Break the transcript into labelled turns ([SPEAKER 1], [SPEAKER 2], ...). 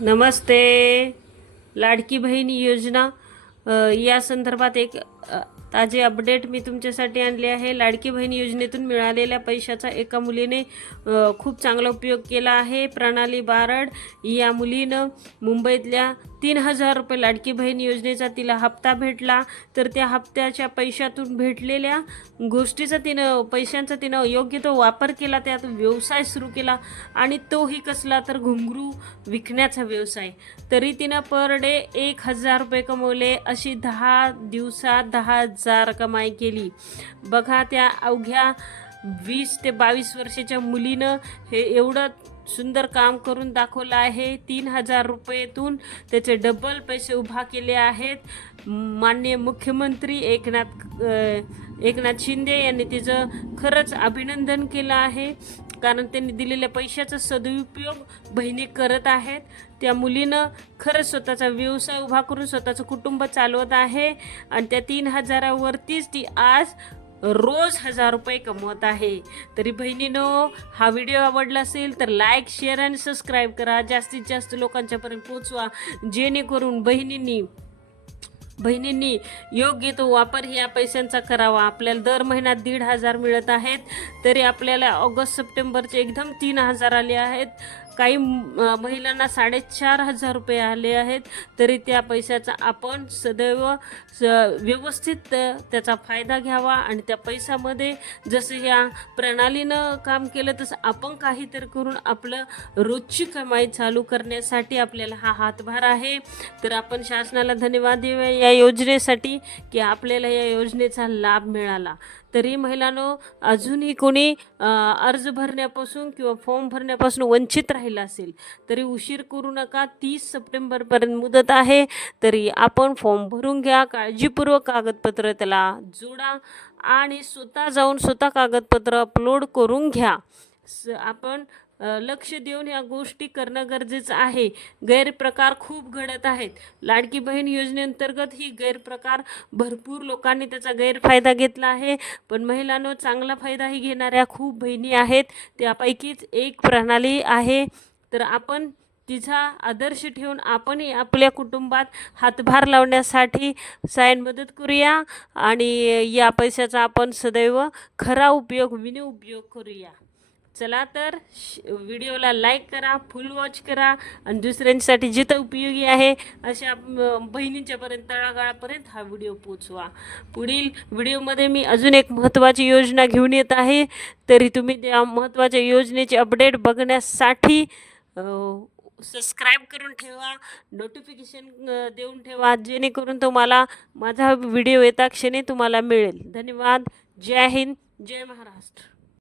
[SPEAKER 1] नमस्ते. लाडकी बहीण योजना या संदर्भात एक ताजे अपडेट मी तुमच्यासाठी आणले आहे. लाडकी बहीण योजनेतून मिळालेल्या पैशाचा एका मुलीने खूप चांगला उपयोग केला आहे. प्रणाली बारड या मुलीनं मुंबईतल्या तीन हजार रुपये लाडकी बहीण योजनेचा तिला हप्ता भेटला. तर त्या हप्त्याच्या पैशातून भेटलेल्या गोष्टीचा तिनं पैशांचा तिनं योग्य तो वापर केला त्यात व्यवसाय सुरू केला आणि तोही कसला तर घुंगरू विकण्याचा व्यवसाय. तरी तिनं पर डे एक हजार रुपये कमवले. अशी दहा दिवसात दहा हजार कमाई केली. बघा त्या अवघ्या वीस ते बावीस वर्षाच्या मुलीनं हे एवढं सुंदर काम करून दाखवलं आहे. तीन हजार रुपयेतून त्याचे डबल पैसे उभा केले आहेत. माननीय मुख्यमंत्री एकनाथ एकनाथ शिंदे यांनी तिचं खरंच अभिनंदन केलं आहे. कारण त्यांनी दिलेल्या पैशाचा सदुपयोग बहिणी करत आहेत. त्या मुलीनं खरंच स्वतःचा व्यवसाय उभा करून स्वतःचं कुटुंब चालवत आहे आणि त्या तीन हजारावरतीच ती आज रोज हजार रुपये कमवत आहे. तरी बहिणीनो हा व्हिडिओ आवडला असेल तर लाईक शेअर आणि सबस्क्राईब करा. जास्तीत जास्त लोकांच्यापर्यंत पोचवा जेणेकरून बहिणींनी बहिणींनी योग्य तो वापर या पैशांचा करावा. आपल्याला दर महिन्यात दीड हजार मिळत आहेत तरी आपल्याला ऑगस्ट सप्टेंबरचे एकदम तीन हजार आले आहेत. काही महिलांना साडेचार हजार रुपये आले आहेत तरी त्या पैशाचा आपण सदैव स व्यवस्थित त्याचा फायदा घ्यावा आणि त्या पैशामध्ये जसं या प्रणालीनं काम केलं तसं आपण काहीतरी करून आपलं रोजची कमाई चालू करण्यासाठी आपल्याला हा हातभार आहे. तर आपण शासनाला धन्यवाद देऊया या योजनेसाठी की आपल्याला या योजनेचा लाभ मिळाला. तरी महिलांनो अजूनही कोणी अर्ज भरण्यापासून किंवा फॉर्म भरण्यापासून वंचित राहिला असेल तरी उशीर करू नका. तीस सप्टेंबरपर्यंत मुदत आहे. तरी आपण फॉर्म भरून घ्या. काळजीपूर्वक कागदपत्र त्याला जोडा आणि स्वतः जाऊन स्वतः कागदपत्र अपलोड करून घ्या. स आपण लक्ष देऊन या गोष्टी करणं गरजेचं आहे. गैरप्रकार खूप घडत आहेत. लाडकी बहीण योजनेअंतर्गत ही गैरप्रकार भरपूर लोकांनी त्याचा गैरफायदा घेतला आहे. पण महिलांनो चांगला फायदाही घेणाऱ्या खूप बहिणी आहेत. त्यापैकीच एक प्रणाली आहे. तर आपण तिचा आदर्श ठेवून आपणही आपल्या कुटुंबात हातभार लावण्यासाठी सायन मदत करूया आणि या पैशाचा आपण सदैव खरा उपयोग विनिउपयोग करूया. चला तर श- व्हिडिओला लाईक करा फुल वॉच करा आणि दुसऱ्यांसाठी जिथं उपयोगी आहे अशा बहिणींच्यापर्यंत तळागाळापर्यंत हा व्हिडिओ पोचवा पुढील व्हिडिओमध्ये मी अजून एक महत्त्वाची योजना घेऊन येत आहे. तरी तुम्ही त्या महत्त्वाच्या योजनेचे अपडेट बघण्यासाठी सबस्क्राईब करून ठेवा नोटिफिकेशन देऊन ठेवा जेणेकरून तुम्हाला माझा व्हिडिओ येता क्षणी तुम्हाला मिळेल. धन्यवाद. जय हिंद. जय महाराष्ट्र.